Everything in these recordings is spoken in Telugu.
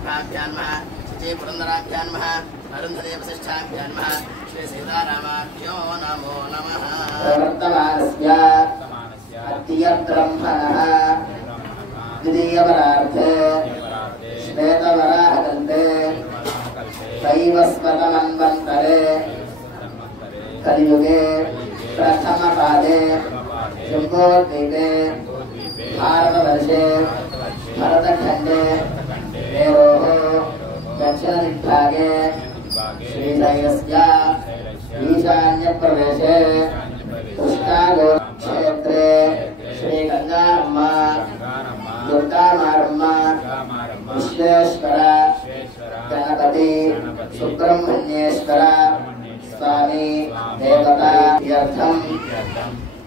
नीलकण्ठाभ्यां नमः श्री पुरन्दराभ्यां नमः अरुन्धती वसिष्ठाभ्यां नमः श्री सीतारामाभ्यो नमो नमः वर्तमानस्य अद्यब्रह्मणः द्वितीयपरार्थे श्वेतवराहकल्पे शैवस्वतमन्वन्तरे कलियुगे प्रथमपादे जम्बूद्वीपे भारतवर्षे भरतखण्डे देवोः दक्षिणदिग्भागे श्रीशैलस्य ईशान्यप्रदेशे कृष्णागोक्षेत्रे श्रीगङ्गारम्मा दुर्गामारम्मा विश्वेश्वर गणपति सुब्रह्मण्येश्वर स्वामी देवता तीर्थम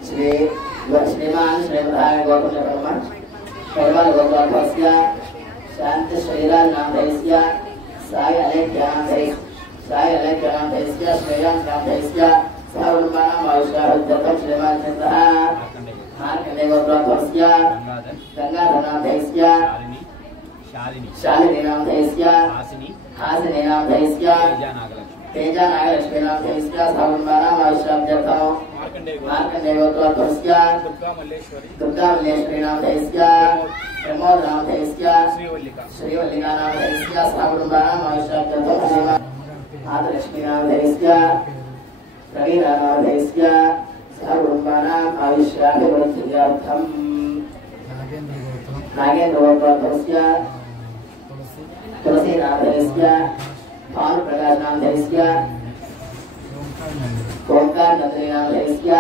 श्रीमान श्रीमद्भागवत गौतम परिवार गौतमस्य शांति शरीरान नामधेयस्य साय अलेख्य नामधेयस्य श्रेयान नामधेयस्य सावुलमानाम आयुष्याहुद्धतम श्रीमान चन्द्रः मार्कण्डेय गौतमस्य गंगाधर नामधेयस्य शालिनी नामधेयस्य हासिनी नामधेयस्य तेजा नागलक्ष्मी नामधेयस्य सावुलमानाम आयुष्याहुद्धतम मार्कण्डेय गौतमस्य दुर्गा मल्लेश्वरी नामधेयस्य प्रमोद नामधेयस्य श्रीवल्लिका नामधेयस्य सावुलमानाम आयुष्याहुद्धतम श्रीमान आदिलक्ष्मी नामधेयस्य रवीना नामधेयस्य सावुलमानाम आयुष्याभिवृद्ध्यर्थम नागेन्द्र गौतमस्य तुलसी नामधेयस्य भानुप्रकाश नामधेयस्य ओंकार नंदिनी नामधेयस्य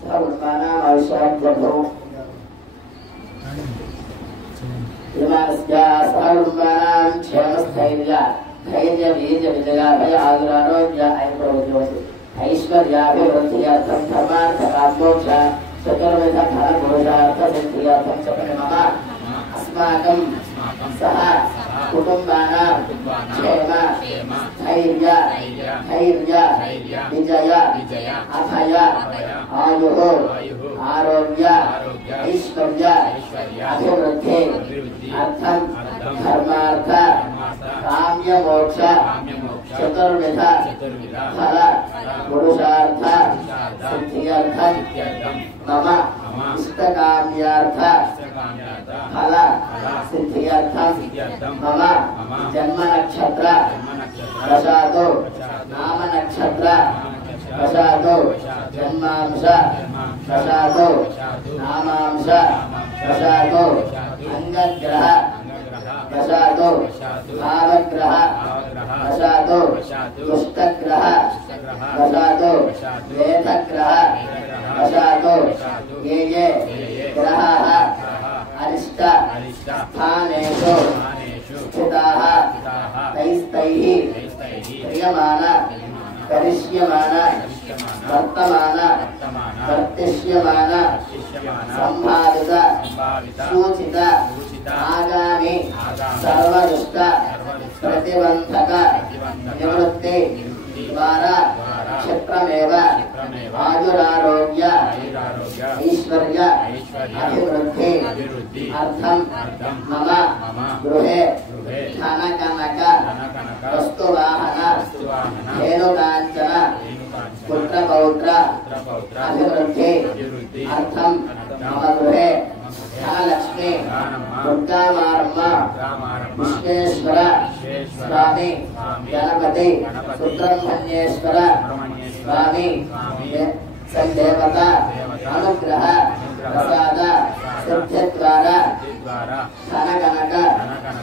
सावुलमानाम आयुष्याभिवृद्ध्यर्थम इमानस्य सावुलमानाम क्षेमस्थैर्य धैर्य वीर्य विजयाभय आयुरारोग्य ऐश्वर्योति ऐश्वर्याभिवृद्ध्यर्थम धर्मार्थ कामोक्ष चतुर्विध फल पुरुषार्थ सिद्ध्यर्थम सपने मम अस्माकं सह कुटुम्बानां क्षेम धैर्य विजय अभय आयुः आरोग्य ऐश्वर्य अभिवृद्धि अर्थम धर्मार्थ काम्य मोक्ष चतुर्विध फल पुरुषार्थ सिद्ध्यर्थम मम इष्टकाम्यार्थ फल सिद्ध्यर्थम मम जन्म नक्षत्र प्रसादो नाम नक्षत्र प्रसादो जन्मांश प्रसादो नामांश प्रसादो अंगग्रह प्रसादो भावग्रह प्रसादो दुष्टग्रह प्रसादो वेदग्रह प्रसादो ये ग्रहाः अरिष्ट स्थानेषु स्थिताः तैस्तैः क्रियमाण करिष्यमाण वर्तमान वर्तिष्यमाण संभावित सूचित आगामी सर्वदुष्ट प्रतिबंधक निवृत्ति द्वारा क्षेत्रमेव आयुरारोग्य ऐश्वर्य अभिवृद्धि अर्थम मम गृहे धनकनक वस्तुवाहन धेनुकांचन पुत्रपौत्र अभिवृद्धि अर्थम मम गृहे धनलक्ष्मी दुर्गामारम्मा विश्वेश्वर स्वामी गणपति सुब्रह्मण्येश्वर स्वामी संदेवता अनुग्रह प्रसाद सिद्धिद्वारा धनकनक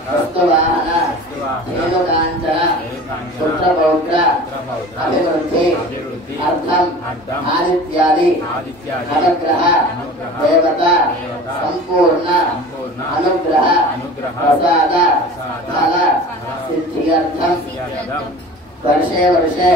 वस्तुवाहन धेनुकांचन पुत्रपौत्र अभिवृद्धि अर्थम आदित्यादि अनुग्रह देवता संपूर्ण अनुग्रह प्रसाद फल सिद्ध्यर्थम वर्षे वर्षे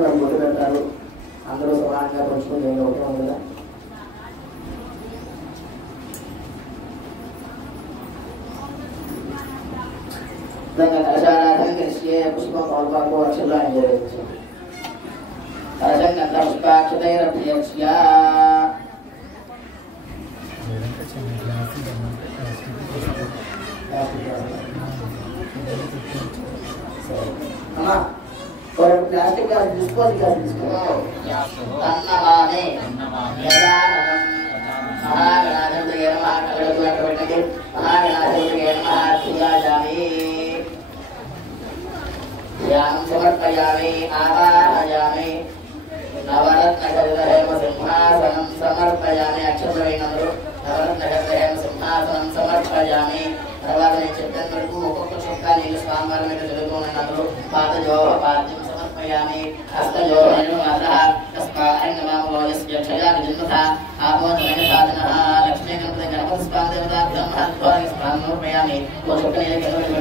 వాళ్ళు బొట్టు పెడతారు. అందరూ సమానంగా పంచుకుని నేను ఒకటే ఉంది కదా. కలశారాధన కలిసి పుష్పం పాల్పాకు అక్షల్లో ఆయన జరుగుతుంది. కలశం గంధ పుష్పాక్షతైరభ్యక్ష్య ప్లాస్టిక్ గ్యాస్ తీసుకోవాలి. గ్యాస్ తీసుకోవాలి. మహాగణాధిపతయే నమః. కళ్ళకు అక్కడ పెట్టండి. మహాగణాధిపతయే నమః. పూజాయామి, ధ్యానం సమర్పయామి, ఆవాహయామి. నవరత్నగర్భహేమ సింహాసనం సమర్పయామి. అక్షరమైనందరూ నవరత్నగర్భహేమ సింహాసనం సమర్పయామి. తర్వాత నేను చెప్పిన వరకు ఒక్కొక్క చుక్క నీళ్ళు స్వామివారి మీద చదువుకోమన్నారు. పాదయోహ పాద్యం సమర్పయామి. హస్తయోహ క్షయామి జన్మథ ఆపోనయ సాధన లక్ష్మీ గణపతి గణపతి స్వామి దేవతాభ్యం సమర్పయామి. ఓ చుక్క నీళ్ళ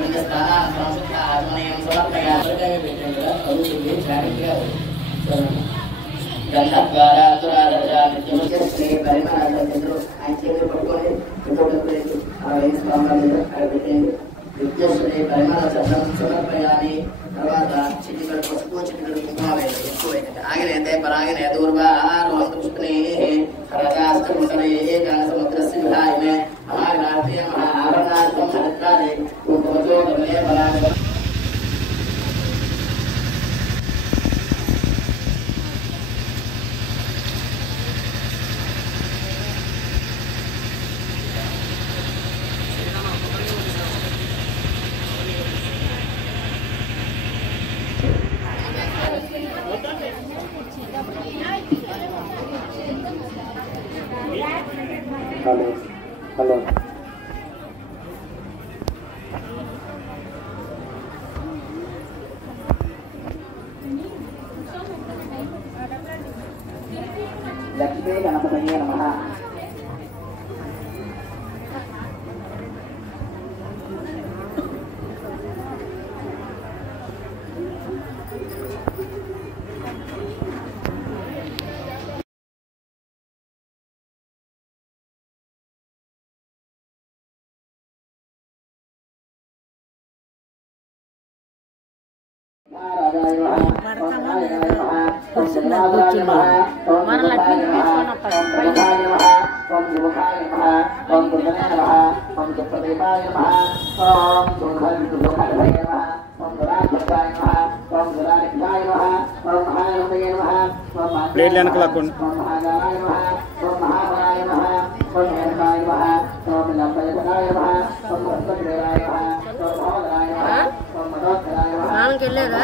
కింద స్నానం శుద్ధ ఆత్మనయం సమర్పయామి. గంధద్వారా పరిమాణాలు ఆయన చేతులు పట్టుకొని విద్యేశ్వరి పరిమాణ శబ్దం సమర్పయామి. తర్వాత చిటికడు పసుపు చిటికడు కుంకుమ వేయాలి. ఎక్కువ ఆగినైతే పరాగిన దూర్వాపుష్పనే హరకాష్టముసరే గాన సముద్రస్య విధాయమే మహాగణాధిపతయే నమః. ఆభరణార్థం హరిద్రాదే కుంకుమతో గమనే పరాగ హలో లక్ష్మీ గణపతయే నమః. ప్లేట్ వెనక లాక్కోండి. స్నానంకి వెళ్ళేదా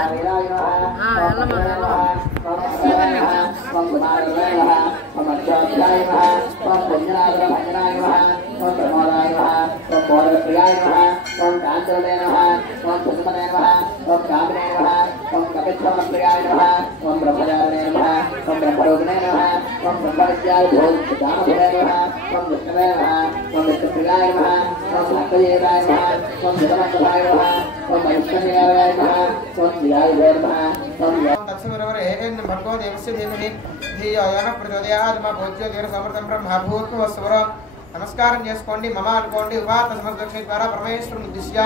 నమస్కారం చేసుకోండి. మమ అనుకోండి. ఉపాత సమర్దక్ష ద్వారా పరమేశ్వరుని ఉద్దిశ్య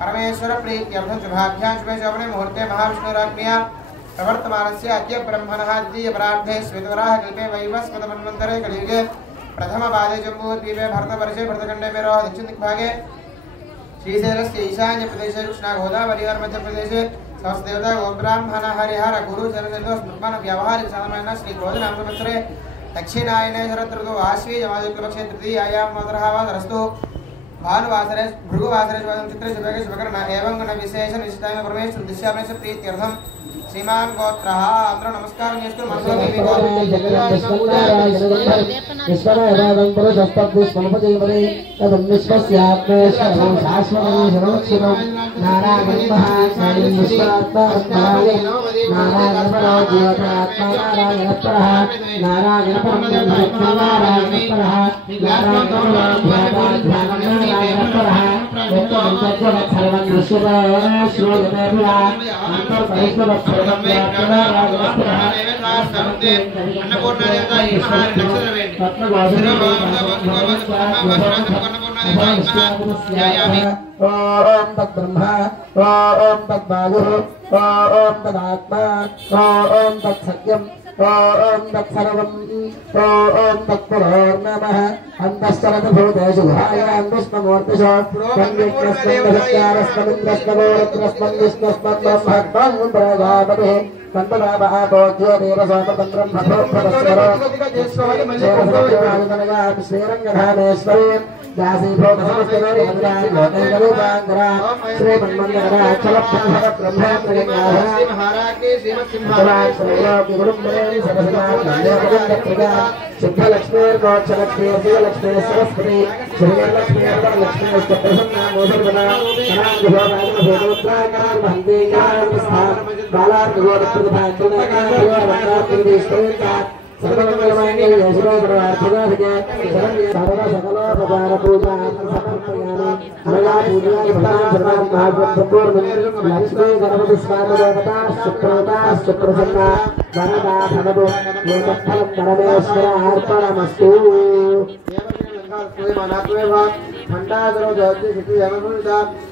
పరమేశ్వర ప్రీత్యర్థం శుభాభ్యాం శుభే శోభనే ముహూర్తే మహావిష్ణురాజ్ఞయా ప్రవర్తమానస్య అద్య బ్రహ్మణः ద్వితీయ పరార్ధే శ్వేతవరాహ కల్పే వైవస్వత మన్వంతరే కలియుగే प्रथम पादे जम्बूद्वीपे भरतवर्षे भरतखंडे मेरोह दक्षिण दिग्भागे श्रीशैलस्य ईशान्य प्रदेशे कृष्णा गोदावरी और मध्य प्रदेशे सहस्रदेवता गोब्राह्मण हरिहर गुरु चरणेन्द्र स्मृतमान व्यावहारिक साधनाय श्री गोधनाम संवत्सरे दक्षिणायने शरद ऋतु आश्वीजमादिक्लपक्षे तृतीयायां मधुरहावादरस्तु भानुवासरे भृगुवासरे चित्रे शुभगे शुभकर्ण एवं गण विशेष निश्चिताय परमेश्वर दिश्यामेश प्रीत्यर्थम श्रीमान गोत्रः अंदर नमस्कार చేస్తూ మనసులో ओम तद्ब्रह्मा ओम तद्वायुः ओम तदात्मा ओम तत्सत्यम् ओम तत्सर्वम् ओम तत्पुरोर्नमः अन्तश्चरतभूतेषु गुहायान्तस्ममूर्तिषु तन्विष्णस्मन्दशक्त्यारस्ममिन्द्रस्मगोरत्रस्मन्विष्णस्मद्ब्रह्मत्वं प्रजापतिः तन्मदामहाभोज्यो देवसोपतन्त्रं भभोप्रभस्वरो श्रीरङ्गधामेश्वरी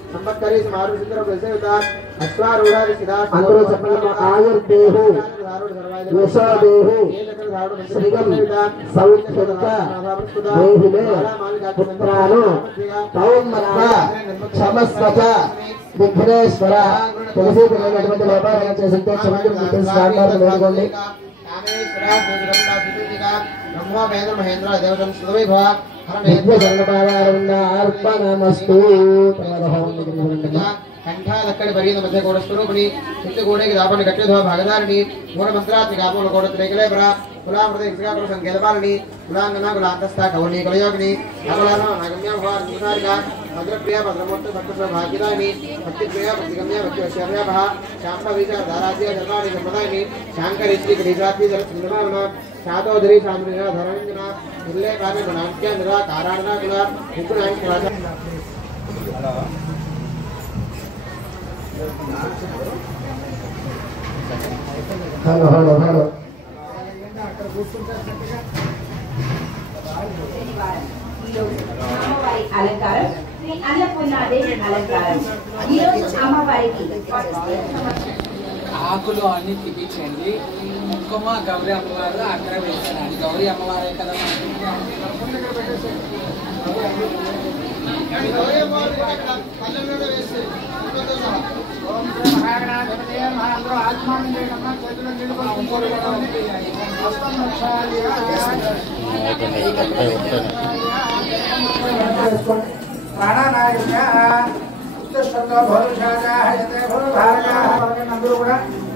संपत्करी समारोह सुंदर वैसेवता अश्वारूढ़ादि सिद्धा अंतरो चपलम आयुर्देहु यशोदेहु श्रीगम सौख्यता देहिले पुत्रानु पौमत्वा क्षमस्वच विघ्नेश्वर तुलसी पिల్లటువంటి లోపాలను చేసింటే క్షమించండి స్వామివారు వేడుకోండి కామేశ్వర శ్రీరంగా సుతిగా బ్రహ్మ వేద మహేంద్ర దేవతం సువైభవ कंठादक्कड़ी परियद मध्य गोड़ स्वरूपिणी चित्त गोड़े की दापन गट्टे धोआ भागधारिणी मूल मंत्रात्मिक आपोल गोड़ त्रेकले परा कुलामृत इक्सका संकेतपालिनी कुलांगना कुलांतस्था कवनी कलयोगिनी अकुलाना नागम्या भवार निसारिका भद्रप्रिया भद्रमूर्त भक्तस्व भाग्यदायिनी भक्तिप्रिया भक्तिगम्या भक्तिवश्यप्रिया भा शांता विचार धाराज्य धर्माणि संप्रदायिनी शांकर इष्टि कलिजाति जल सिंधुमावना शातोदरी शांतिना धरणिना इल्ले कामे गुणांक्या निरा कारणना गुणा हिकुनाय राजा हेलो हेलो हेलो అలంకారం శ్రీ అన్నపూర్ణాదేవి అలంకారం ఈ రోజు అమ్మవారికి ఆకులు అన్ని తిప్పించండి కుంకుమ గౌరీ అమ్మవారు అక్కడ వేసాను గౌరీ అమ్మవారే కదా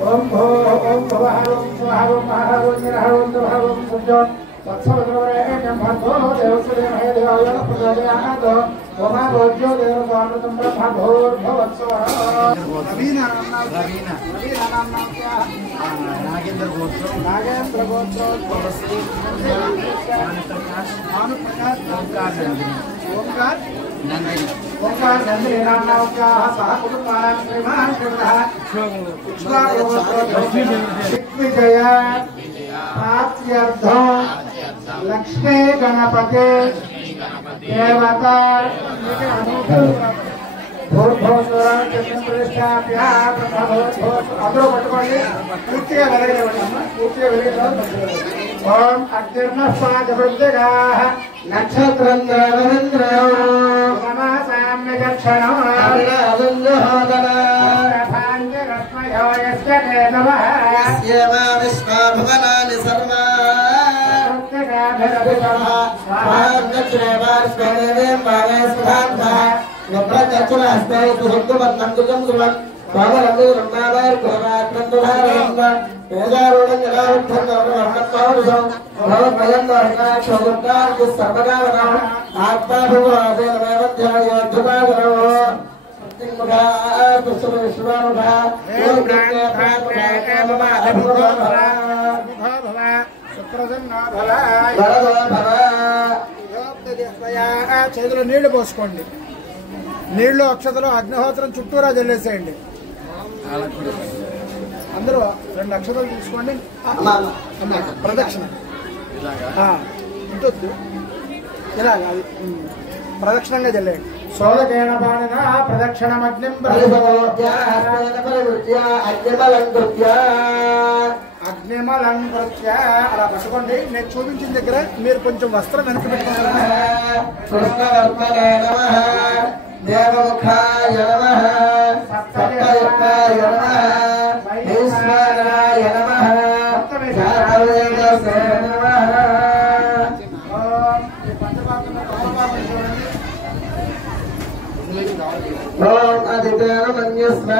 ओम भो ओम भवः ओम स्वः ओम महाः ओम निरः ओम तवः ओम सुजो वत्सवद्रवरेण्यं भर्गो देवस्य महेदेवाय प्रचोदयात् ओमा भोज्यो देवस्वामृतं ब्रह्मभोर्भवत्सवः रवीना नाम्ना क्या नागेंद्र गोत्रो तुलसी भानुप्रकाश ओमकार नंदिनी नाम्ना क्या सह कुटुंबानां श्रीमान कृतः विजय प्राप्त्यर्थं लक्ष्मी गणपति देवता ओम अग्निर्नस्वाजवृद्धिगाः नक्षत्रं देवन्द्रयो नमसाम्य दक्षिणो रथाञ्जरश्मयो यस्य केतवः यस्येव विश्वभुवनानि सर्वा दक्षिणे చేతిలో నీళ్లు పోసుకోండి. నీళ్లు అక్షతలు అగ్నిహోత్రం చుట్టూరా జల్లేసేయండి. అందరూ 2 అక్షతలు తీసుకోండి. ప్రదక్షిణ ఇంటొద్దు, ఇలాగ అది ప్రదక్షిణంగా జల్లేయండి. సోదకేణ బాణిన ప్రదక్షిణమగ్నిం అగ్నిమలంకృత్య అలా పట్టుకోండి. నేను చూపించిన దగ్గర మీరు కొంచెం వస్త్రం వెనక పెట్టుకోవాలి. దేవముఖాయ నమః సప్తయుక్తాయ నమః ఈశ్వరాయ నమః జాతవేదసే నమః. ఓం అదితేన మన్యస్మ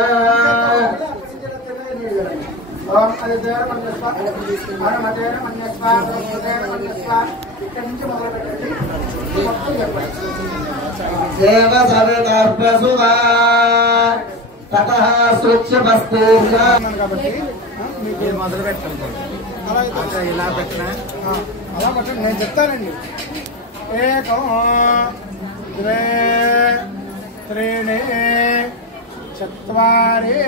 ఓం అదితేన మన్యస్మ అనుమతేన మన్యస్మ అనుమతేన మన్యస్మ. ఇక్కడి నుంచి మొదలు పెట్టండి. మొత్తం చెప్పండి. దేవ సవితర్పసువా తతః స్వచ్ఛమస్తేజా. కాబట్టి మీరు మొదలు పెట్టండి. ఇలా పెట్టినా అలా పెట్టండి. నేను చెప్తానండి. ఏకం ద్వే త్రీణి చత్వారి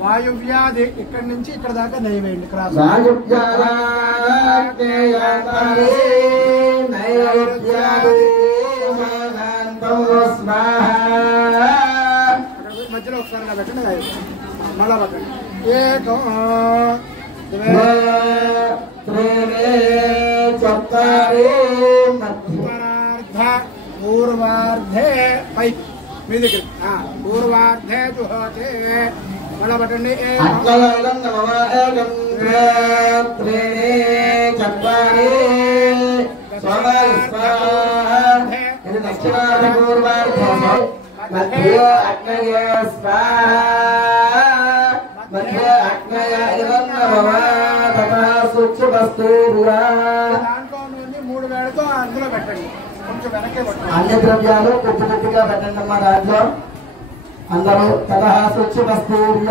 వాయువ్యాధి. ఇక్కడి నుంచి ఇక్కడ దాకా నెయ్యి వేయండి. క్రాస్ మధ్యలో ఒకసారి ఇలా పెట్టండి. మళ్ళా పెట్టండి. ఏకం పూర్వార్ధే పై మీ దగ్గర పూర్వార్ధే జుహోతే మళ్ళా పెట్టండి. మధ్య అగ్నయ దాంట్లో నుండి 3 వేలతో అందులో పెట్టండి. కొంచెం వెనకే పెట్టండి. అన్ని ద్రవ్యాలు కొద్ది కొద్దిగా పెట్టండి అమ్మా. దాంట్లో అందరూ తతః స్వచ్ఛమస్తూర్య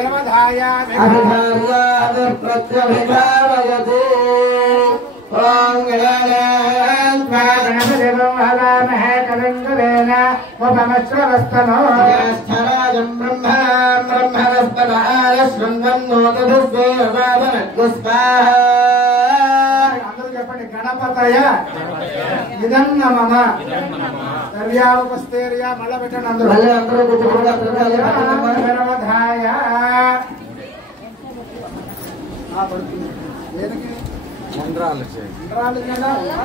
అభిధార్యాభిప్రత్యభిధారయతే. ఓం జ్యేష్ఠరాజం బ్రహ్మణాం బ్రహ్మణస్పదాయ శృణ్వన్నోతభిస్వేదావనగ్స్వాహా. అందరూ చెప్పండి. గణపతయ ఇదం నమః ద్రవ్యాపస్తేర్య. మళ్ళా పెట్టండి. అందరూ ద్రవధాయ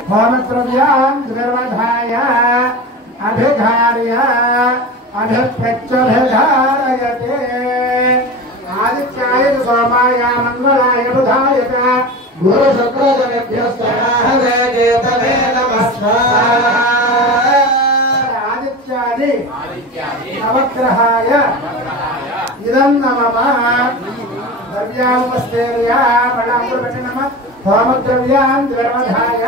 హోమద్రవ్యాం ద్రవధాయ అభిధార్య అభిప్రత్యభిధారయతే. ఆదిత్యాయ సోమాయ మంగళాయ బుధాయ గురు శుక్రజనేభ్యస్తవే నమస్కార. ఆదిత్యాది నవగ్రహాయ ఇదం నమః ద్రవ్యాపస్తేర్య. మళ్ళా అందరూ పెట్టండి. హోమద్రవ్యాం ద్రవధాయ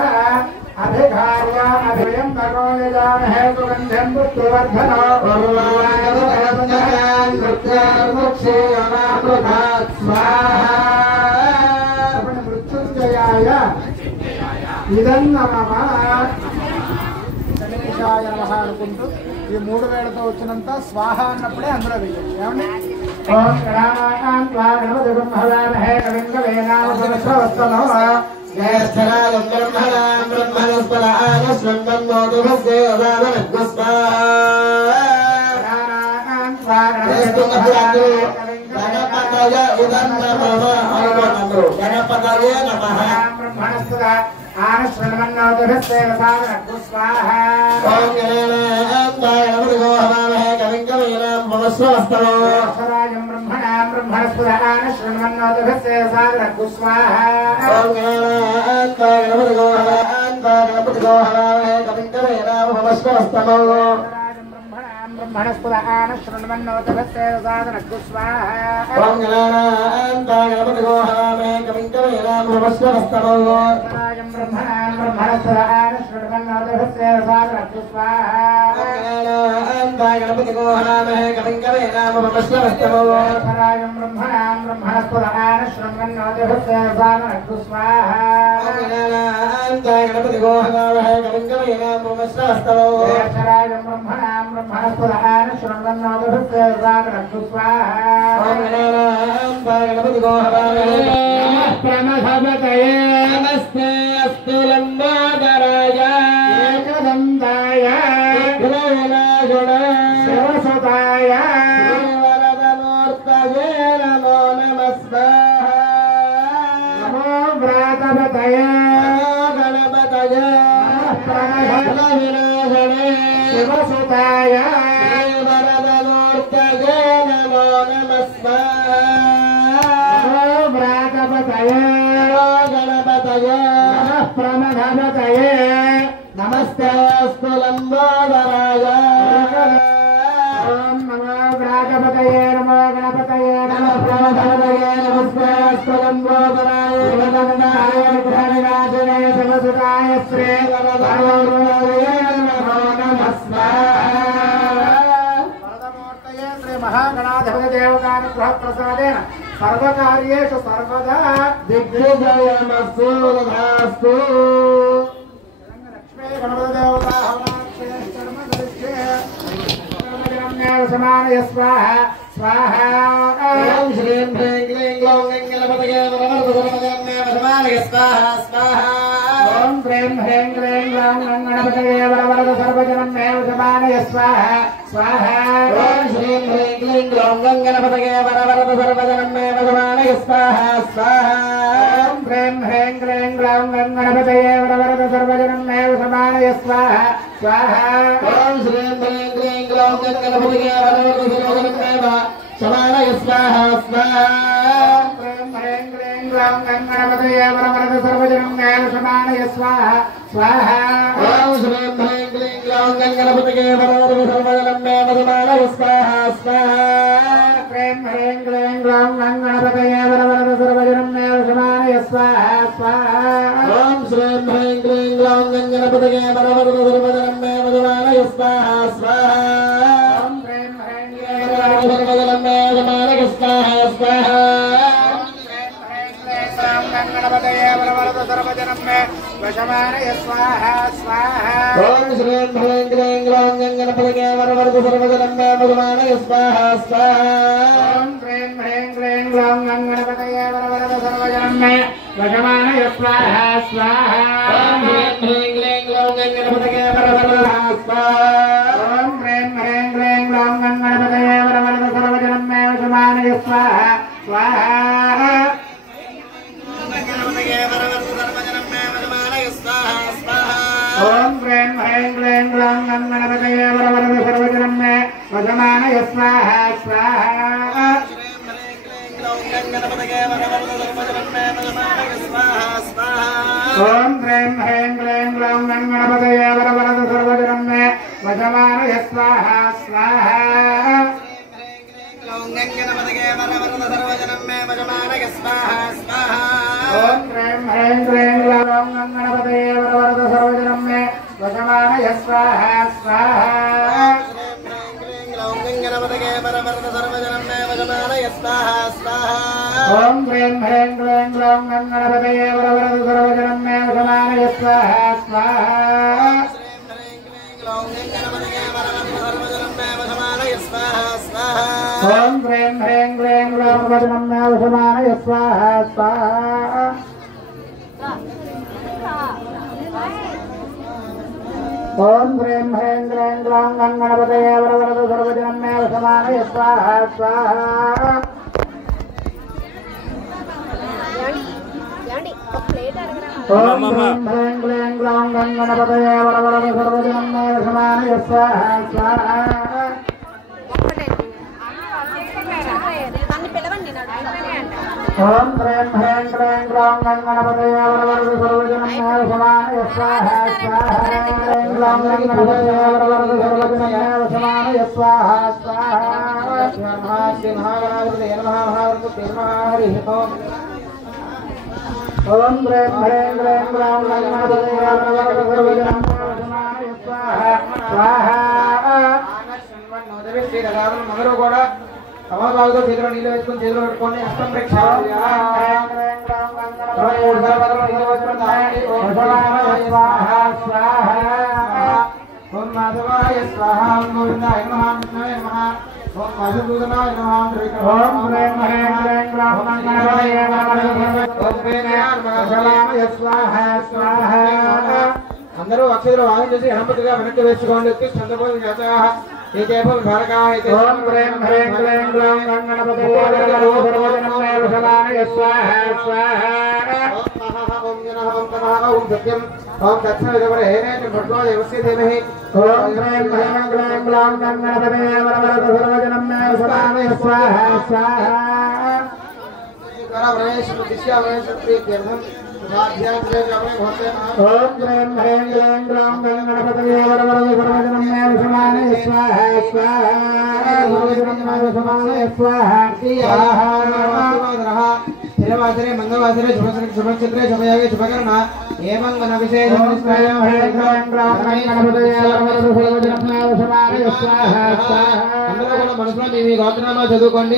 అభిధార్య అభియం భగోవిదామహే సుగంధం పుష్టివర్ధనో మృత్యుంజయాయ ఇదం నమః గణేశాయ నమః అనుకుంటూ ఈ 3 వేలతో వచ్చినంత స్వాహ అన్నప్పుడే అందులో వేయండి. ఏమండి? ఓం గణానాం త్వా గణపతిం హవామహే కవిం కవీనాం ఉపనిషద్వస్తమో జ్యేష్ఠరాజం బ్రహ్మణాం బ్రహ్మణస్పదాయ శృణ్వన్నోతభిస్వేదావనగ్స్వాహా. గణపతయ ఇదం నమః. గణపతయే నమః. బ్రహ్మణస్పద ఆనశ్రవన్నోతభిస్వేదావనగ్స్వాహా. ఓం గణపతిగో హవామహే కవిం కవీనాం ఉపనిషద్వస్తమో అక్షరాజం బ్రహ్మణాం బ్రహ్మణస్పద ఆనశ్రవన్నోతభిస్వేదావనగ్స్వాహా. ఓం గణపతిగో హవామహే కవిం కవీనాం ఉపనిషద్వస్తమో ब्रह्मणस्पद आन शृण्वन्नोतभस्य साधनक्तु स्वाहा ओम गणानान्ताय गणपतिगो हवामहे कविं कवीनामुपस्वरस्तमो राजं ब्रह्मणस्पद आन शृण्वन्नोतभस्य साधनक्तु स्वाहा ओम गणानान्ताय गणपतिगो हवामहे कविं कवीनामुपस्वरस्तमो राजं ब्रह्मणस्पद आन शृण्वन्नोतभस्य साधनक्तु स्वाहा ओम गणानान्ताय गणपतिगो हवामहे कविं कवीनामुपस्वरस्तमो राजं ब्रह्मणस्पद आन शृण्वन्नोतभस्य साधनक्तु स्वाहा ओम गणानान्ताय गणपतिगो हवामहे प्रणभवतये नमस्ते अस्तु लम्बोदराय एकदन्ताय गुणविनाशुण सरस्वताय श्रीवरदमूर्तये नमो नमस्कार नमो व्रातपतये गणपतये गुणविनाशुणे शिवसुताय श्रीवरदमूर्तये नमो नमस्कार नमो व्रातपतये गणपतये प्रणभवतये नमस्ते अस्तु लम्बोदराय ओम नमो व्रातपतये नमो गणपतये नमो प्रणभवतये नमस्ते अस्तु लम्बोदराय एकदन्ताय विघ्नविनाशिने शिवसुताय श्रीवरदमूर्तये नमो नमस्कार वरदमूर्तये श्री महागणाधिपति देवतानुग्रह प्रसादेन सर्वकार्येषु सर्वदा दिग्विजयमस्तु तथास्तु लक्ष्मी गणपति देवता समानय स्वाहा स्वाहा ओम श्रीं ह्रीं क्लीं ग्लौं गणपतये नमः सर्वधर्मजनमे स्वाहा स्वाहा ओम ह्रीं ह्रीं क्लीं ग्लौं गणपतये वरवरद सर्वजनमे समानय स्वाहा स्वाहा ओम श्रीं ह्रीं क्लीं ग्लौं गणपतये वरवरद सर्वजनमे वदमानय स्वाहा स्वाहा ओम ह्रीं ह्रीं क्लीं ग्लौं गणपतये वरवरद सर्वजनमे समानय स्वाहा स्वाहा ओम श्रीं ह्रीं क्लीं ग्लौं गणपतये वरवरद सर्वजनमे वदमानय स्वाहा स्वाहा ह्रीं ह्रीं क्लीं ग्लौं गणपतये वरवरद सर्वजनमे समानय स्वाहा स्वाहा ओम श्रीं ह्रीं क्लीं ग्लौं गणपतये वरवरद सर्वजनमे वदमानय स्वाहा स्वाहा ह्रीं ह्रीं क्लीं ग्लौं गणपतये वरवरद सर्वजनमे समानय स्वाहा स्वाहा ओम श्रीं ह्रीं क्लीं ग्लौं गणपतये वरवरद सर्वजनमे वदमानय स्वाहा स्वाहा ओम ह्रीं ह्रीं क्लीं सर्वजनमे वदमानय स्वाहा स्वाहा गणपतये वरवरद सर्वजनमे वशमानय स्वाहा स्वाहा ओम श्रीं ह्रीं क्लीं ग्लौं गणपतये वरवरद सर्वजनमे वदमानय स्वाहा स्वाहा ओम ह्रीं ह्रीं क्लीं ग्लौं गणपतये वरवरद सर्वजनमे वशमानय स्वाहा स्वाहा ओम श्रीं ह्रीं क्लीं ग्लौं गणपतये वरवरद स्वाहा ओम ह्रीं ह्रीं क्लीं ग्लौं गणपतये वरवरद सर्वजनमे वशमानय स्वाहा स्वाहा गणपतये वरवरद सर्वजनमे वदमानय स्वाहा स्वाहा ओम ह्रीं ह्रीं क्लीं ग्लौं गणपतये वरवरद सर्वजनमे वशमानय स्वाहा स्वाहा गणपतये वरवरद सर्वजनमे वदमानय स्वाहा स्वाहा ओम ह्रीं ह्रीं क्लीं ग्लौं गणपतये वरवरद सर्वजनमे वशमानय स्वाहा स्वाहा गणपतये वरवरद सर्वजनमे वदमानय स्वाहा स्वाहा ओम ह्रीं ह्रीं क्लीं ग्लौं गणपतये वरवरद सर्वजनमे वशमानय स्वाहा स्वाहा गणपतये वरवरद सर्वजनमे वदमानय स्वाहा स्वाहा ओम ह्रीं ह्रीं क्लीं ग्लौं गणपतये वरवरद सर्वजनमे वशमानय स्वाहा स्वाहा गणपतये वरवरद सर्वजनमे वदमानय स्वाहा स्वाहा ओम ह्रीं ह्रीं क्लीं ग्लौं गणपतये वशमानय स्वाहा स्वाहा ओम ह्रीं ह्रीं क्लीं ग्लौं गणपतये वरवरद सर्वजनमे वशमानय स्वाहा स्वाहा ओम ह्रीं क्लीं ग्लौं गणपतये वरवरद सर्वजनमे वशमानय स्वाहा स्वाहा నన్ను పిలవండి ओम ह्रीं ह्रीं क्लीं ग्लौं गणपतये वरवरद सर्वजनमेव समानय स्वाहा स्वाहा ह्रीं ग्लौं गणपतये वरवरद सर्वजनमेव समानय स्वाहा स्वाहा नमः श्री महागणाधिपतये नमः महागणपतये नमः हरिः ओम ओम ह्रीं ह्रीं क्लीं ग्लौं गणपतये वरवरद सर्वजनमेव समानय स्वाहा स्वाहा శ్రీ రథాలను అందరూ కూడా కమలబాబుతో చేతిలో నీళ్ళు వేసుకుని చేతిలో పెట్టుకొని అష్టం ప్రేక్షాలు ఓం మాధవాయ స్వాహ ఓం గోవిందాయ నమః విష్ణువే నమః ఓం మధుసూదనాయ నమః ఓం హ్రీం హ్రీం క్లీం గ్లౌం గణపతయే నమః స్వాహ స్వాహ అందరూ అక్షరాలు వాయించేసి గణపతిగా వెనక్కి వేసుకోండి చంద్రబాబు జాతః ఏకేవం భారకాయ ఓం హ్రీం హ్రీం క్లీం గ్లౌం గణపతయే వరవరద సర్వజనమేవ సమానయ స్వాహ స్వాహ ఓం జనః ఓం తమః ఓం సత్యం ఓం తత్సవితుర్వరేణేన భర్గో దేవస్య ధీమహి ఓం హ్రీం హ్రీం క్లీం గ్లౌం గణపతయే వరవరద సర్వజనమేవ సమానయ స్వాహ స్వాహ ద్వారా ప్రవేశం దిశ ప్రవేశం ప్రీత్యర్థం ओम ह्रीं ह्रीं क्लीं ग्लौं गणपतये वरवरद सर्वजनमेव समानय स्वाहा स्वाहा सर्वजनमेव समानय स्वाहा स्वाहा स्थिरवासरे मंगलवासरे शुभक्षेत्रे शुभयागे शुभकर्म एवं वनविशेषं ह्रीं क्लीं ग्लौं गणपतये वरवरद सर्वजनमेव समानय स्वाहा स्वाहा అందరూ కూడా మనసులో మీ గోత్రనామా చదువుకోండి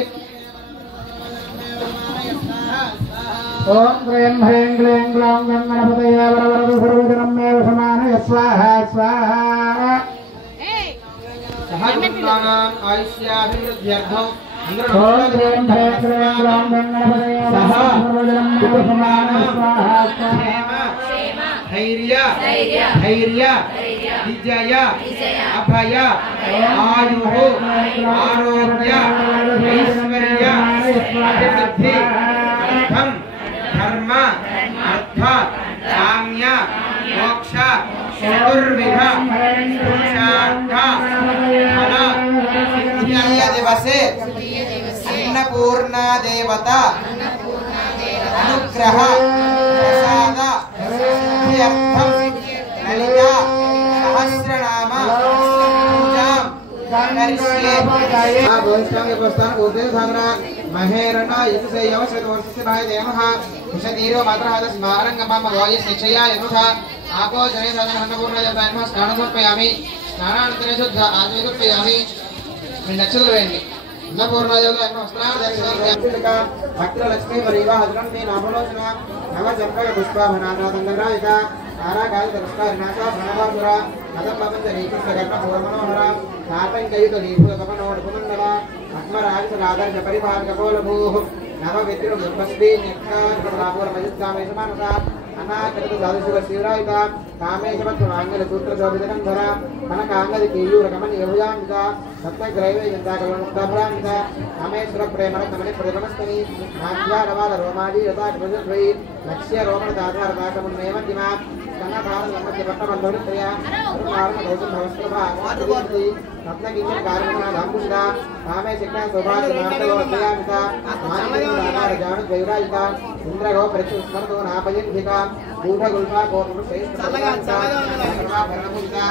ओम ह्रीं ह्रीं क्लीं ग्लौं गणपतये वरवरद सर्वजनमेव समानय स्वाहा स्वाहा सहस्राणाम् आयुष्याभिवृद्ध्यर्थम् ओम ह्रीं ह्रीं क्लीं ग्लौं गणपतये वरवरद सर्वजनमेव समानय स्वाहा स्वाहा धैर्य धैर्य विजय अभय आयुः आरोग्य ऐश्वर्य अभिवृद्धि धर्म अर्थ काम्य मोक्ष चतुर्विध पुरुषार्थ फल तृतीय दिवसे अन्नपूर्णा देवता अनुग्रह प्रसाद सिद्ध्यर्थं ललिता सहस्रनाम पूजां करिष्ये भविष्यामि उपस्थान उद्देश सागरा महेरण इतसे यवशतवर्षस्य भाय देवः विषतीरो मात्रः स्मारङ्गमम वायु शिक्षया यथा आपो जने साधन अन्नपूर्णजतायनः स्नानसमर्पयामि स्नानानन्तरे शुद्ध आत्मविकल्पयामि नक्षत्रवेण्णि अन्नपूर्णजतायनः स्नानदर्शनका भक्तलक्ष्मी परिवाह हजरन्ति नामलोचना नवजन्मक पुष्पाभनादातङ्गरायिका ताराकाय दर्शकारिणाका प्रणवासुरा नदम्बमञ्जरीकृष्णकर्म पूर्वमनोहरा तातङ्कयुतलीभूतकपनोडुपमण्डला आत्मराजरादर्श परिभागपोलभूः नवविद्रुमस्वी न्यक्षापूर्वयुक्तामेशमानसा अनाकृत दादुशिवशिवरायिता कामेशमत्वमाङ्गलसूत्रशोभितकन्धरा कनकाङ्गदिकेयूरकमनीयभुजान्विता सप्तग्रैवेयन्ताकलमुक्ताभरान्विता कामेश्वरप्रेमरत्नमणिप्रतिपनस्तनी नाट्याडवालरोमाजी रताकृतद्वै लक्ष्यरोमणदाधारदाकमुन्नयमध्यमा स्तनभारतमध्यपट्टबन्धवनित्रया अरुणारणगौतमभवस्त्रभा रत्नकिञ्चनकारणनाधाम्बुषिता कामे शिक्षा सौभाग्यमार्गवद्वयामिता मानवदाधारजानुद्वैरायिता इन्द्रगो परिचुस्मरतो नापयन्धिका गूढगुल्फा कोटमुश्रेष्ठभरणपूजिता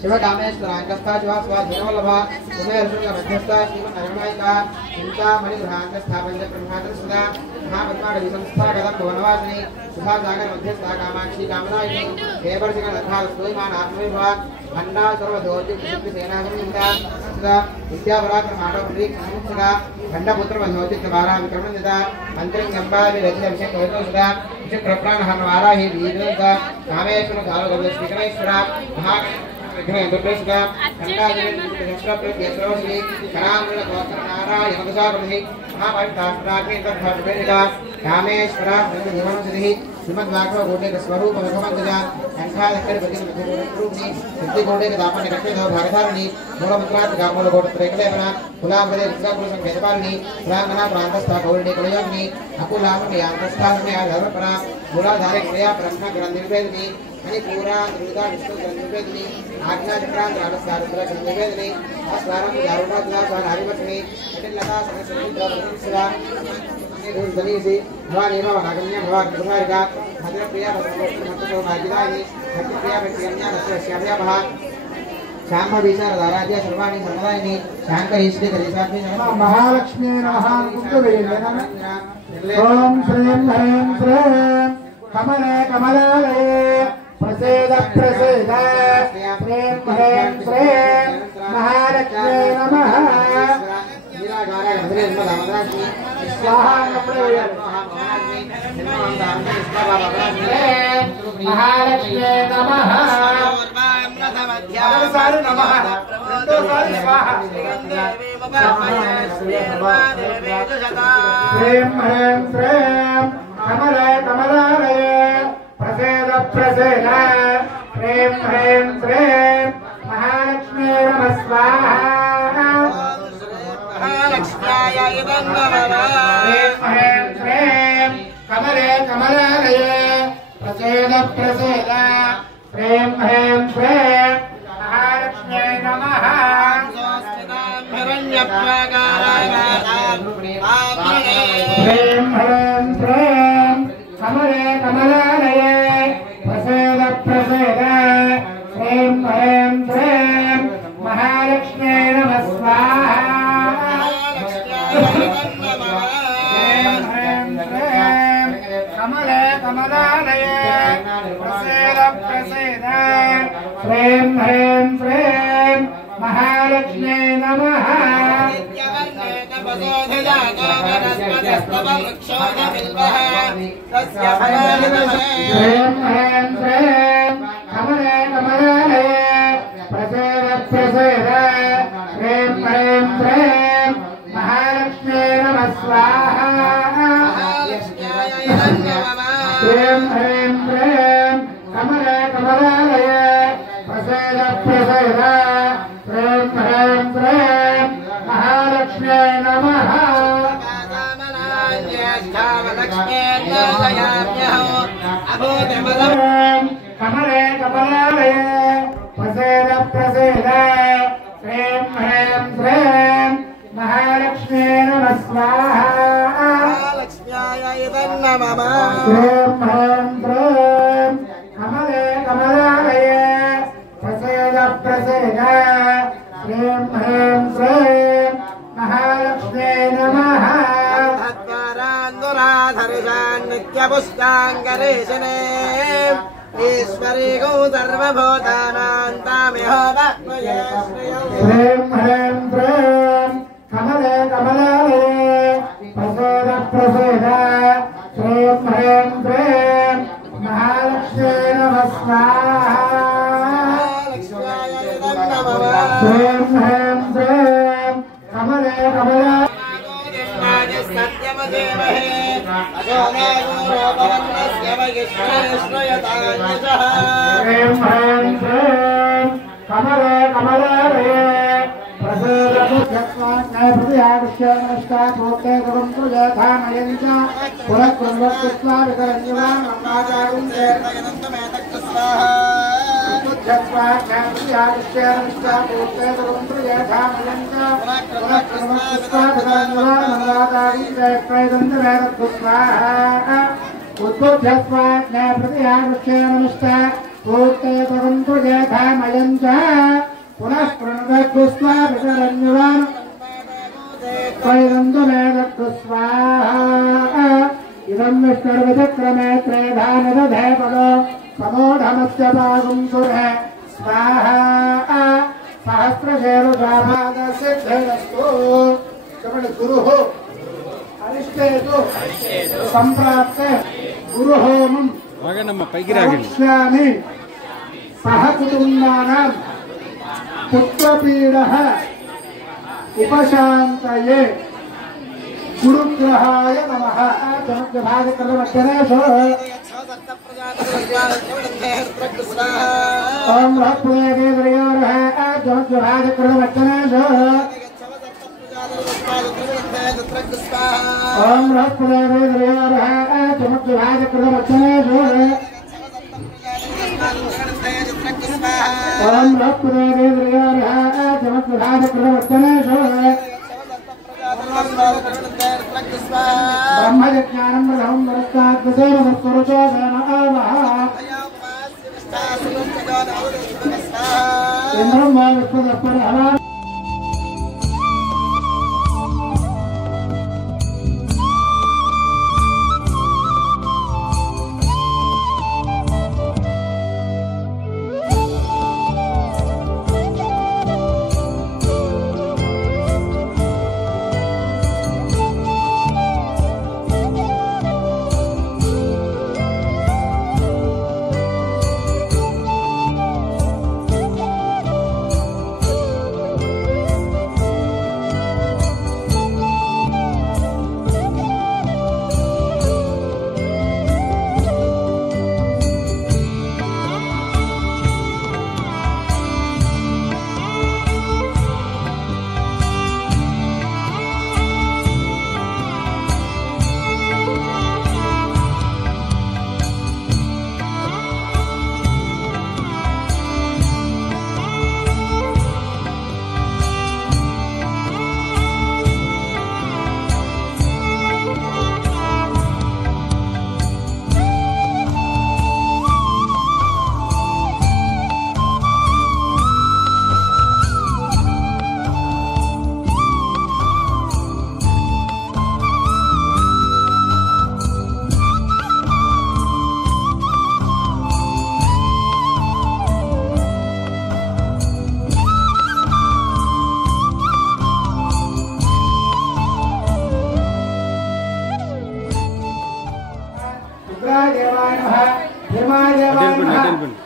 शिवकामेश्वराङ्गस्था शिवास्वाधीनवल्लभा उमेरशृङ्गमध्यस्था श्रीमन्नरमायिका चिन्तामणिगृहाङ्गस्था पञ्चब्रह्माण्डसुधा महापद्माडविसंस्था गदम्भुवनवासिनी सुधासागरमध्यस्था कामाक्षी कामनायिनी केवर्षिकलब्धास्तूयमानात्मविभवा भण्डा सर्वदोर्जितशक्तिसेनासंयुक्ता विद्यापराक्रमाटोपरीक्षणमुक्तिका खण्डपुत्रमधोचितवाराविक्रमणिता मन्त्रिङ्गम्बाविरचितविषयकवितोषिता विचित्रप्राणहर्णवाराहि वीरता कामेश्वरकालगोपश्रीकरेश्वरा महागणेन्द्रप्रदेशका खण्डादिश्री करामृतगोत्रनारायणदशापतिः महापवित्राग्निका कामेश्वरा ब्रह्मजीवनसिद्धिः श्रीमद्वाग्भवकोटिकस्वरूपमुखमञ्जजा कंठादक्कडिपतिरूपिणी सिद्धिकोटिकदापण्यकक्षितो भागधारिणी मूलमन्त्रात्मिका मूलकोटत्रैकलेपना कुलामृते रुद्राकुलसंवेदपालिनी कुलाङ्गना प्रान्तस्था गौरिणी कुलयोगिनी अकुलामण्ययान्तस्थानया धर्मपरा मूलाधारे क्रिया ब्रह्मग्रन्थिवेदिनी मणिपूरा त्रिविधा विष्णुग्रन्थिवेदिनी आज्ञाचक्रान्तरालस्कारुद्रग्रन्थिवेदिनी अस्वारं दारुणाज्ञास्वानाभिवर्षिणी कटिलता सरस्वती सनीसी भवानी नमः नागम्या भवानी कुमारिका भद्रप्रिया भद्रप्रिया भाग्यदायिनी भक्तिप्रिया भक्तिगम्या नश्याभ्या महा श्याम विचार धाराध्या सर्वाणि सर्वदायिनी शांकरी श्री कलिसात्मी नमः महालक्ष्मी नमः कुंकुमवेले नमः ओम श्रीं ह्रीं श्रीं कमले कमलालये प्रसीद प्रसीद श्रीं ह्रीं श्रीं महालक्ष्मी नमः स्वाहा महालक्ष्मी नमः श्रीं ह्रीं श्रीं कमले कमलालये प्रसीद प्रसीद श्रीं ह्रीं श्रीं महालक्ष्मी नमः स्वाहा महालक्ष्म्याय इदं नमः श्रीं ह्रीं श्रीं कमले कमलालये प्रसीद प्रसीद श्रीं ह्रीं श्रीं महालक्ष्म्यै नमः श्रीं ह्रीं श्रीं कमले कमलालये प्रसीद प्रसीद श्रीं ह्रीं श्रीं महालक्ष्म्यै नमः स्वाहा श्रीं ह्रीं श्रीं कमले कमलालये प्रसीद प्रसीद श्रीं ह्रीं श्रीं महालक्ष्म्यै नमः श्रीं ह्रीं श्रीं कमले कमलालये प्रसीद प्रसीद श्रीं ह्रीं श्रीं महालक्ष्म्यै नमः स्वाहा श्रीं ह्रीं श्रीं कमले कमलालये प्रसीद प्रसीद श्रीं ह्रीं श्रीं महालक्ष्म्यै नमः कमले कमलालये प्रसीद प्रसीद श्रीं ह्रीं श्रीं महालक्ष्म्यै नमः स्वाहा श्रीं ह्रीं श्रीं कमले कमलालये प्रसीद प्रसीद श्रीं ह्रीं श्रीं महालक्ष्म्यै नमः नित्यपुष्टाङ्गरेशने ईश्वरी गौ सर्वभूतानां तामेव श्रीं ह्रीं श्रीं कमले कमलालये प्रसीद प्रसीद श्रीं ह्रीं श्रीं महालक्ष्म्यै नमः स्वाहा श्रीं ह्रीं श्रीं कमले कमलालये सत्यमदेवहे श्रीं ह्रीं श्रीं कमले कमलालये प्रसीद प्रतियागस्य नमस्कार भूते गुरुं प्रजाधामयं च पुरस्कृत्वा वितरण्यवान् नमाजागुंसे प्रतियागस्य नमस्कार भूते गुरुं प्रजाधामयं च पुरस्कृत्वा वितरण्यवान् नमाजागुंसे प्रैदन्तवेदत्वा उद्बुध्यस्वाज्ञा प्रतियागस्य नमस्कार भूते गुरुं प्रजाधामयं च पुनः प्रणदत्वा वितरण्यवान् स्वाहा इदं विष्णुर्विचक्रमे त्रेधानदधे पदो समोढमस्य पागुं सुरे स्वाहा सहस्रशेरुषाभागसिद्धिरस्तु गुरुः अरिष्टेतु सम्प्राप्ते गुरुहोमं वक्ष्यामि सह कुटुम्बानां पुत्रपीडः उपशान्तये गुरुग्रहाय नमः ओम रत्नदेवयोरः जमद्भागकृतवचनेषु ओम रत्नदेवयोरः जमद्भागकृतवचनेषु ओम रत्नदेवयोरः जमद्भागकृतवचनेषु ब्रह्म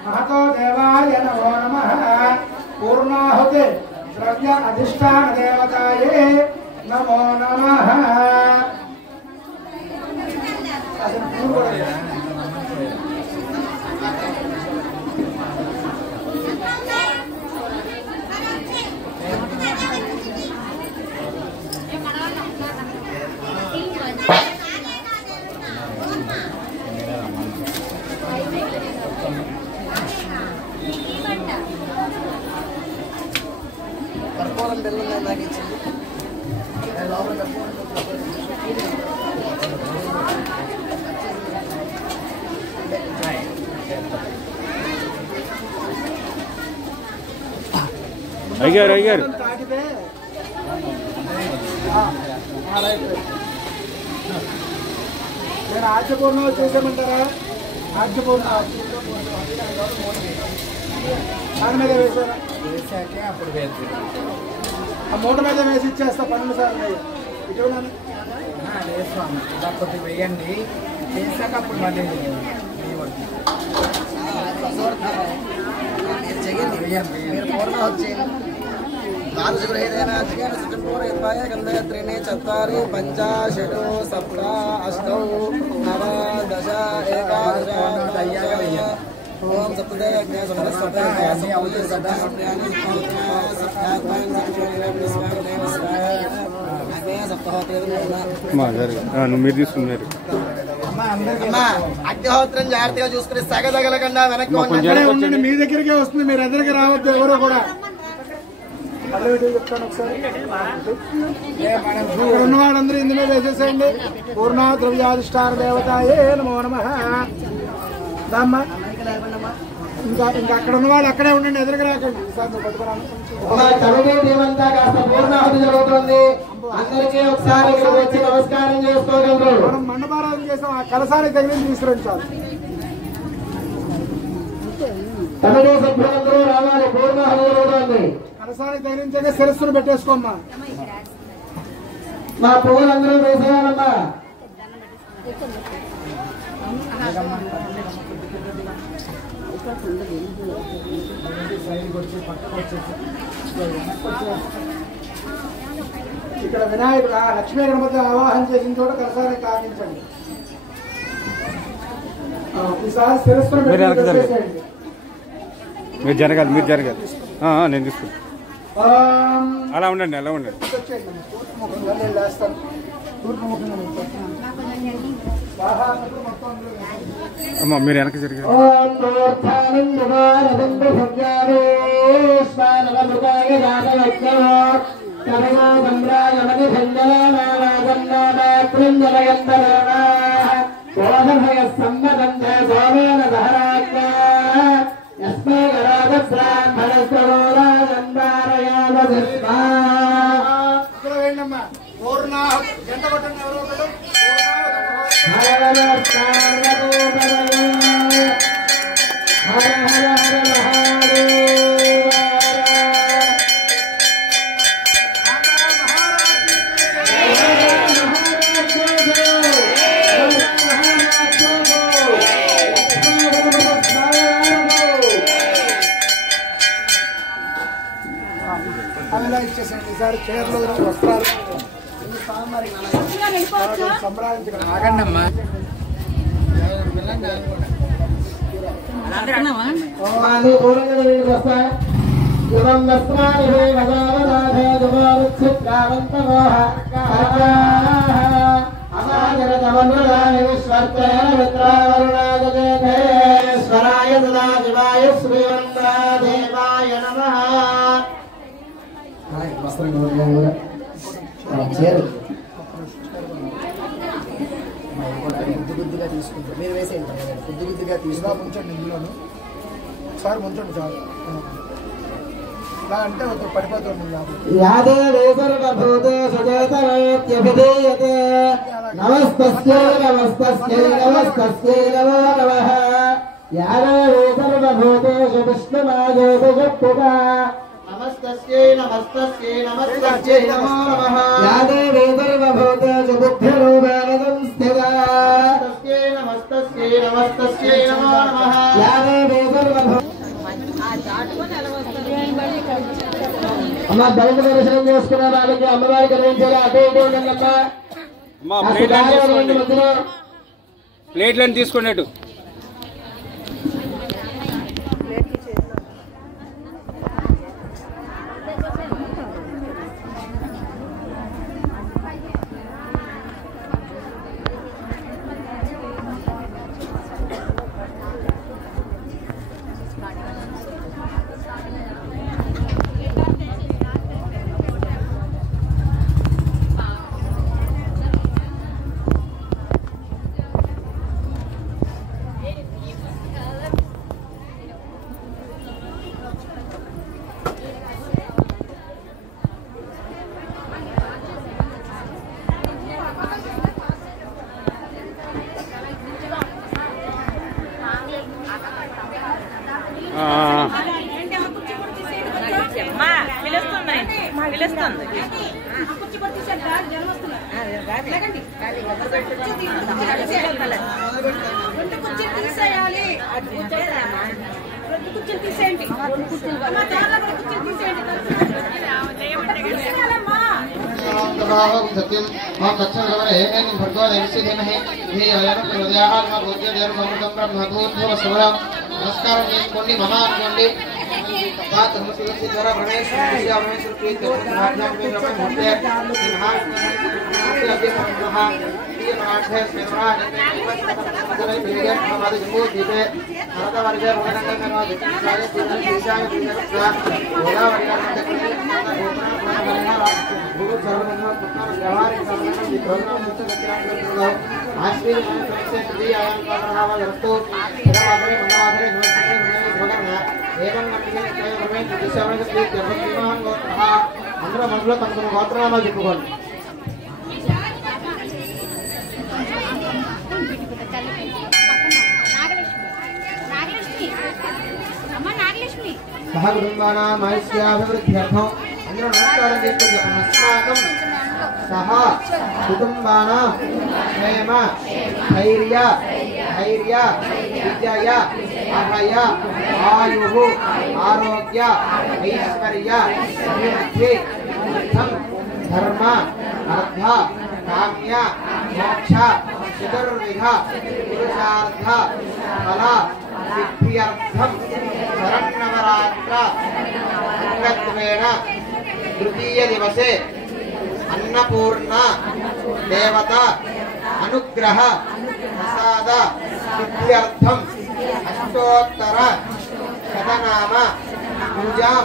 महतो देवाय नमो नमः। पूर्णाहुति द्रव्य अधिष्ठान देवताये नमो नमः। అయ్యారు నేను ఆజ్యపూర్ణ చేసామంటారా? ఆజ్యపూర్ణ దాని మీద వేసారా? వేసాకే అప్పుడు వేసి ఆ మూట మీద వేసి ఇచ్చేస్తా 12 సార్లు. ఇటువంటి లేదు స్వామి, లేకపోతే వేయండి, చేశాక అప్పుడు మళ్ళీ गंधयत्रिणे चत्वारि पंचाशत् सप्त अष्टौ नव दश एकादश ओम మీరు తీసుకున్నారు అగ్నిహోత్రం జాగ్రత్తగా చూసుకుని సగదగలకుండా వెనక్కి ఉండండి. మీ దగ్గరికే వస్తుంది, మీరు ఎదురుగా రావద్దు ఎవరు కూడా. చెప్తాను ఒకసారి. ఇక్కడ ఉన్న వాళ్ళందరూ ఇందులో వేసేసేయండి. పూర్ణ ద్రవ్యాధిష్టాన దేవతాయే నమో నమః. ఇంకా అక్కడ ఉన్న వాళ్ళు అక్కడే ఉండండి, ఎదురుగా రాకండి. దేవంతా కాస్త పూర్ణాహుతి జరుగుతుంది. అందరికీ ఒకసారి వచ్చి నమస్కారం చేసుకోగలరు. మనం మండపారాధన చేసాం, ఆ కలసానికి తగిలింది తీసుకురండి చాలు. కమిటీ సభ్యులందరూ రావాలి. పూర్ణాహుతి జరుగుతుంది. కలసానికి తగిలించగా శిరస్సును పెట్టేసుకోమ్మా. మా పువ్వులందరూ వేసేయాలమ్మా. ఇక్కడ వినాయకుడు లక్ష్మీ గణపతి ఆవాహన చేసిన చోట కలసానికి కాగించండి. ఈసారి శిరస్సును పెట్టేసేయండి. మీరు జరగాలి నేను తీసుకుంటాను. అలా ఉండండి అమ్మా మీరు వెనక్కి జరిగారు. సమ్మదంతే సోమేన దహరాజ్ఞ యస్మై చీరలు వస్త్రాలు ఆగండమ్మా స్వరాయ సదాశివాయ శ్రీవందేవాయ నమః. బుద్ధిగా తీసుకుంటారు మీరు వేసేయండి బుద్ధిగా తీసుకురా ముంచండి ఇందులోను ఒకసారి ముంచండి చాలు ఇలా అంటే ఒక పడిపోతుంది యాదేవే సర్వభూతే సచేతనేత్యభిధీయతే నమస్తస్యై నమస్తస్యై నమస్తస్యై నమో నమః యాదేవే సర్వభూతేషు విష్ణుమాయోగశక్తిగా నమస్తస్యై నమస్తస్యై నమస్తస్యై నమో నమః యాదేవే సర్వభూతేషు బుద్ధిరూపేణ సంస్థితా నమస్తస్యై నమస్తస్యై నమస్తస్యై నమో నమః యాదేవే సర్వభూత అమ్మ బయట దర్శనం చేసుకున్న వాళ్ళకి అమ్మవారికి అందించాలి అదే అమ్మా ప్లేట్లను తీసుకున్నట్టు सत्यम मां कच्छन गवरे हेन भर्गो देवस्य धीमहि हि अयन प्रद्याहात्म भूत्य देव समृद्धं ब्रह्मभूतो समरम नमस्कारं చేసుకోండి మమ అనుకోండి बात हम से द्वारा गणेश विद्या में प्रीत भाग्यम में हम होते हैं महान से अभी महा ये महान है सेवा ने मतलब बिल्डिंग हमारे जम्मू दीपे भारत वर्ग वनंग में ना सारे पूर्ण दिशाएं बिल्डिंग बोला वर्ग गुरु सर्वमंगल पुत्र व्यवहारिक संबंध विधोना मुक्त गतिरांग आश्री से सदी आयाम का प्रभाव रस्तो तेरा अपने मनवाधरे नमस्ते भगवान एवं नमस्ते कई रमेश दिशाओं से प्रीत जगन्नाथ को कहा अंदर मंडल तंत्र गोत्रनामा చెప్పుకోండి సహకుటుంబానా మహస్యాభివృద్ధ్యర్థం అందరూ నమస్కారం చేసుకోండి అస్మాకం సహ కుటుంబానా క్షేమ ధైర్య విద్యయ అభయ ఆయు ఆరోగ్య ఐశ్వర్య అభివృద్ధి అర్థం ధర్మ అర్థ కామ్య మోక్ష చతుర్విధ పురుషార్థ ఫల సిద్ధ్యర్థం శరన్నవరాత్ర అంగత్వేన తృతీయ దివసే అన్నపూర్ణ దేవత అనుగ్రహ ప్రసాద సిద్ధ్యర్థం అష్టోత్తర శతనామ పూజాం